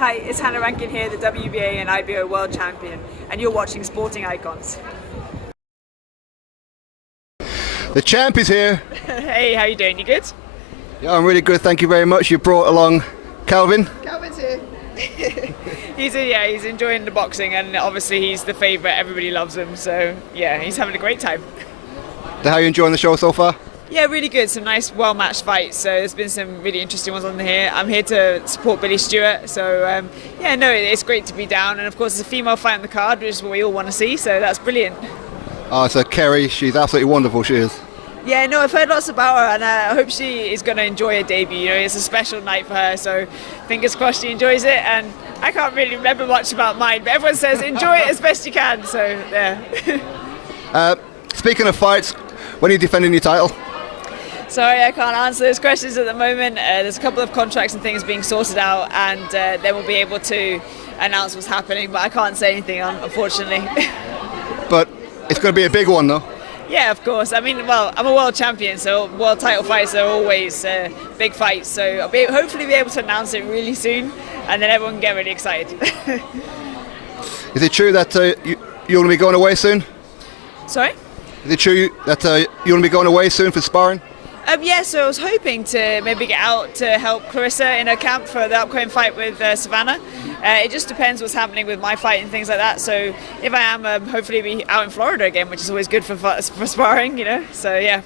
Hi, it's Hannah Rankin here, the WBA and IBO World Champion, and you're watching Sporting Icons. The champ is here. Hey, how you doing? You good? Yeah, I'm really good, thank you very much. You brought along Calvin. Calvin's here. he's enjoying the boxing, and obviously he's the favourite. Everybody loves him, so yeah, he's having a great time. How are you enjoying the show so far? Yeah, really good. Some nice, well-matched fights. So there's been some really interesting ones on here. I'm here to support Billy Stewart. So it's great to be down. And of course, there's a female fight on the card, which is what we all want to see. So that's brilliant. Oh, so Kerry, she's absolutely wonderful. She is. Yeah, no, I've heard lots about her, and I hope she is going to enjoy her debut. You know, it's a special night for her. So fingers crossed she enjoys it. And I can't really remember much about mine, but everyone says enjoy it as best you can. So yeah. Speaking of fights, when are you defending your title? Sorry, I can't answer those questions at the moment. There's a couple of contracts and things being sorted out, and then we'll be able to announce what's happening, but I can't say anything, unfortunately. But it's going to be a big one, though. Yeah, of course. I mean, well, I'm a world champion, so world title fights are always big fights, so I'll hopefully be able to announce it really soon, and then everyone can get really excited. Is it true that you're going to be going away soon? Sorry? Is it true that you're going to be going away soon for sparring? Yeah, so I was hoping to maybe get out to help Claressa in her camp for the upcoming fight with Savannah. It just depends what's happening with my fight and things like that. So if I am, hopefully be out in Florida again, which is always good for sparring, you know. So yeah.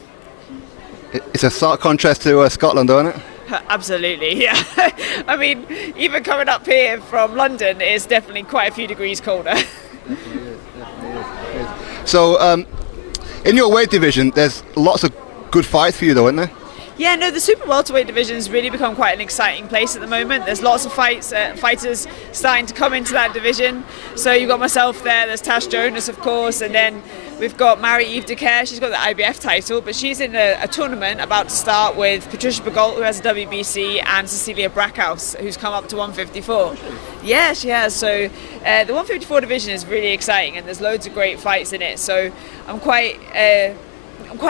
It's a stark contrast to Scotland, isn't it? Absolutely, yeah. I mean, even coming up here from London is definitely quite a few degrees colder. Definitely is. So in your weight division, there's lots of good fights for you though, isn't there? Yeah, no, the super welterweight division has really become quite an exciting place at the moment. There's lots of fighters starting to come into that division. So you've got myself there, there's Tash Jonas, of course, and then we've got Marie-Eve Decaire. She's got the IBF title, but she's in a tournament about to start with Patricia Begault, who has a WBC, and Cecilia Brackhouse, who's come up to 154. Yeah, she has. So the 154 division is really exciting, and there's loads of great fights in it. So I'm quite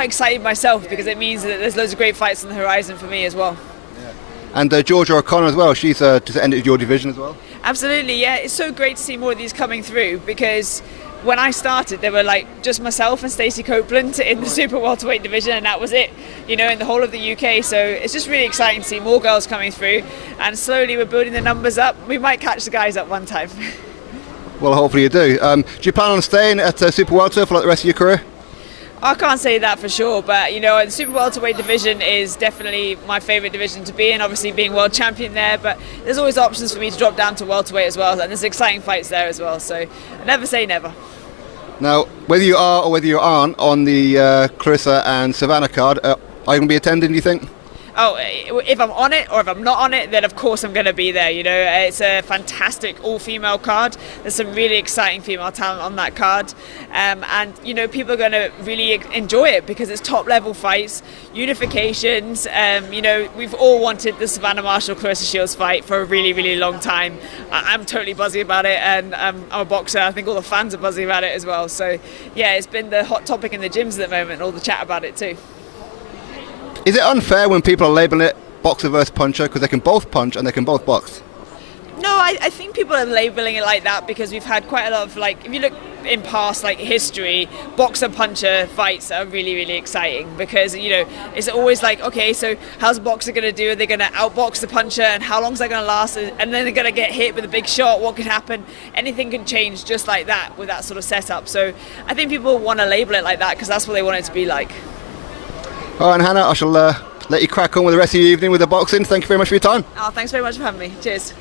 excited myself, because it means that there's loads of great fights on the horizon for me as well. Yeah. And Georgia O'Connor as well, she's just entered your division as well? Absolutely, yeah. It's so great to see more of these coming through, because when I started there were like just myself and Stacey Copeland in the super welterweight division, and that was it, you know, in the whole of the UK. So it's just really exciting to see more girls coming through, and slowly we're building the numbers up. We might catch the guys up one time. Well, hopefully you do. Do you plan on staying at super welter for like the rest of your career? I can't say that for sure, but you know, the super welterweight division is definitely my favourite division to be in, obviously being world champion there, but there's always options for me to drop down to welterweight as well, and there's exciting fights there as well, so I never say never. Now, whether you are or whether you aren't on the Claressa and Savannah card, are you going to be attending, do you think? Oh, if I'm on it or if I'm not on it, then of course I'm going to be there. You know, it's a fantastic all-female card. There's some really exciting female talent on that card, and you know, people are going to really enjoy it because it's top-level fights, unifications. You know, we've all wanted the Savannah Marshall-Claressa Shields fight for a really, really long time. I'm totally buzzy about it, and I'm a boxer. I think all the fans are buzzy about it as well. So, yeah, it's been the hot topic in the gyms at the moment, and all the chat about it too. Is it unfair when people are labelling it boxer versus puncher, because they can both punch and they can both box? No, I think people are labelling it like that because we've had quite a lot of, like, if you look in past like history, boxer puncher fights are really, really exciting, because you know, it's always like, okay, so how's a boxer going to do? Are they going to outbox the puncher, and how long is that going to last? And then they're going to get hit with a big shot. What could happen? Anything can change just like that with that sort of setup. So I think people want to label it like that because that's what they want it to be like. All right, Hannah, I shall let you crack on with the rest of your evening with the boxing. Thank you very much for your time. Oh, thanks very much for having me. Cheers.